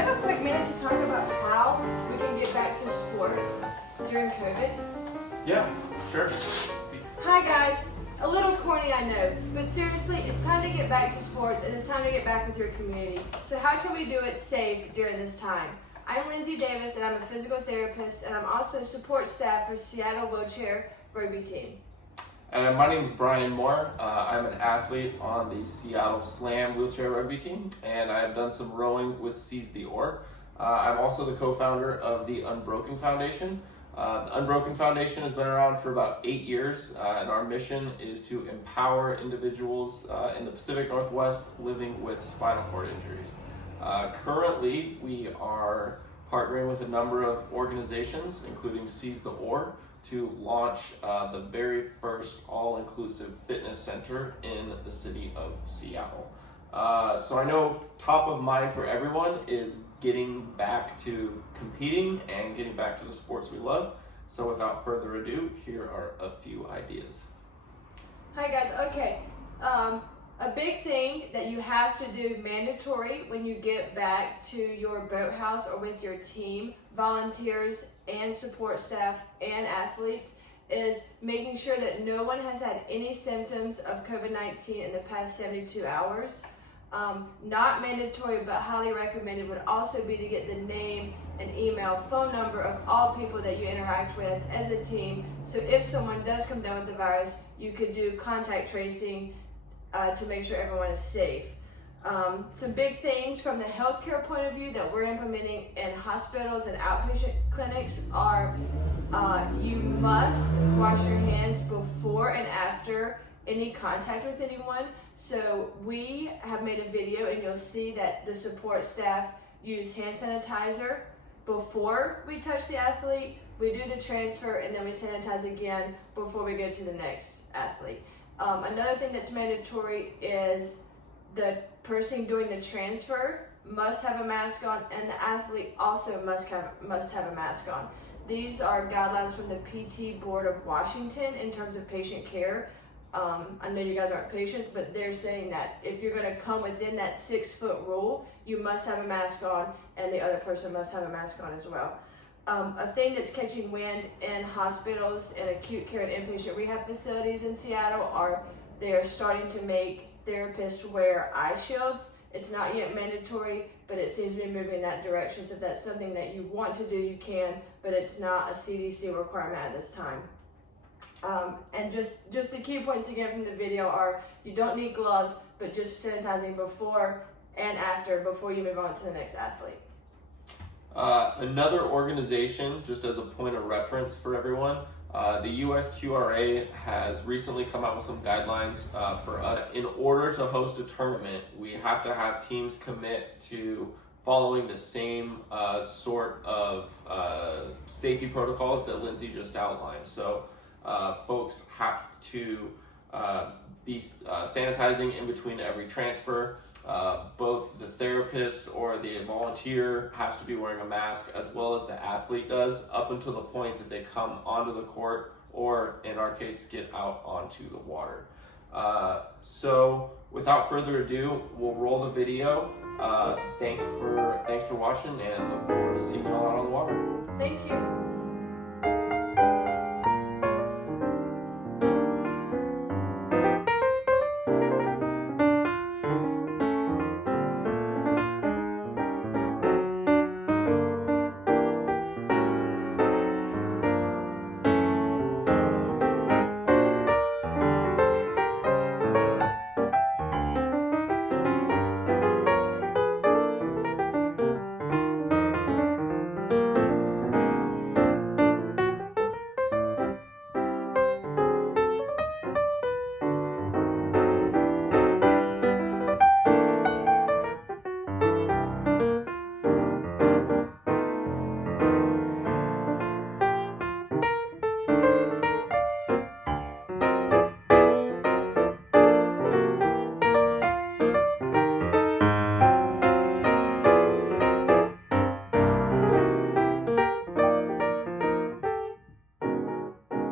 you have a quick minute to talk about how we can get back to sports during COVID? Yeah, sure. Hi guys, a little corny I know, but seriously, it's time to get back to sports and it's time to get back with your community. So how can we do it safe during this time? I'm Lindsay Davis and I'm a physical therapist and I'm also support staff for Seattle Wheelchair Rugby Team. My name is Brian Moore. I'm an athlete on the Seattle Slam wheelchair rugby team, and I've done some rowing with Seize the Oar. I'm also the co-founder of the Unbroken Foundation. The Unbroken Foundation has been around for about 8 years, and our mission is to empower individuals in the Pacific Northwest living with spinal cord injuries. Currently, we are partnering with a number of organizations, including Seize the Oar, to launch the very first all-inclusive fitness center in the city of Seattle. So I know top of mind for everyone is getting back to competing and getting back to the sports we love. So without further ado, here are a few ideas. Hi guys, okay. A big thing that you have to do mandatory when you get back to your boathouse or with your team, volunteers and support staff and athletes, is making sure that no one has had any symptoms of COVID-19 in the past 72 hours. Not mandatory but highly recommended would also be to get the name and email, phone number of all people that you interact with as a team. So if someone does come down with the virus, you could do contact tracing to make sure everyone is safe. Some big things from the healthcare point of view that we're implementing in hospitals and outpatient clinics are you must wash your hands before and after any contact with anyone. So we have made a video and you'll see that the support staff use hand sanitizer before we touch the athlete, we do the transfer, and then we sanitize again before we go to the next athlete. Another thing that's mandatory is the person doing the transfer must have a mask on, and the athlete also must have a mask on. These are guidelines from the PT Board of Washington in terms of patient care. I know you guys aren't patients, but they're saying that if you're going to come within that 6-foot rule, you must have a mask on, and the other person must have a mask on as well. A thing that's catching wind in hospitals and acute care and inpatient rehab facilities in Seattle are they're starting to make therapists wear eye shields. It's not yet mandatory, but it seems to be moving in that direction. So if that's something that you want to do, you can, but it's not a CDC requirement at this time. And just the key points again from the video are you don't need gloves, but just sanitizing before and after before you move on to the next athlete. Another organization, just as a point of reference for everyone, the USQRA has recently come out with some guidelines for us. In order to host a tournament, we have to have teams commit to following the same sort of safety protocols that Lindsay just outlined. So folks have to be sanitizing in between every transfer. Both the therapist or the volunteer has to be wearing a mask, as well as the athlete does, up until the point that they come onto the court, or in our case, get out onto the water. So without further ado, we'll roll the video. Thanks for watching, and look forward to seeing you all out on the water. Thank you.